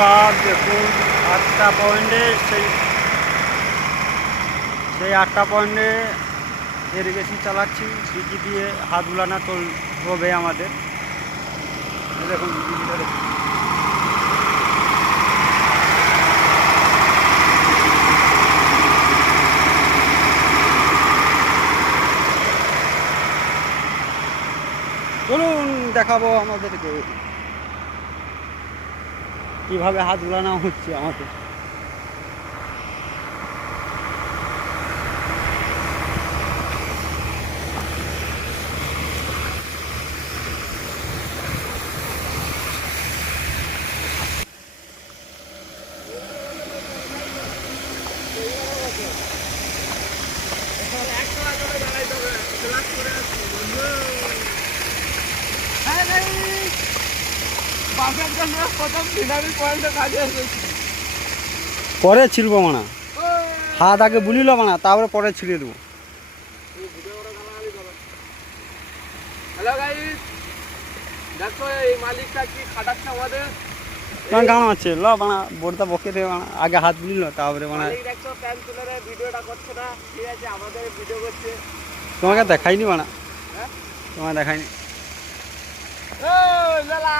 বন্ধুরা দেখুন 8টা পয়েন্টে সেই 8টা পয়েন্টে ইরিগেশন চালাচ্ছি। ডিজি দিয়ে হাত বুলানা তো হবে আমাদের। দেখুন ডিজিটা দেখুন। চলুন দেখাবো আমাদেরকে কিভাবে হাত বুলানো হচ্ছে আমাদের। পরে ছিড়বো মানা, হাত আগে বুলিল মানা, তারপরে পরে ছিঁড়ে দেবো। হ্যালো গাইস, দেখো এই মালিকটা কি খাটাচ্ছে আমাদের। গান আছে ল বানা বোরটা বকে দে বানা, আগে হাত বুলিল তারপরে বানা। মালিক দেখছো প্যান তুলে ভিডিওটা করছে না, ঠিক আছে আমাদের ভিডিও করছে। তোমাকে দেখাইনি বানা, হ্যাঁ তোমাকে দেখাইনি। ও লালা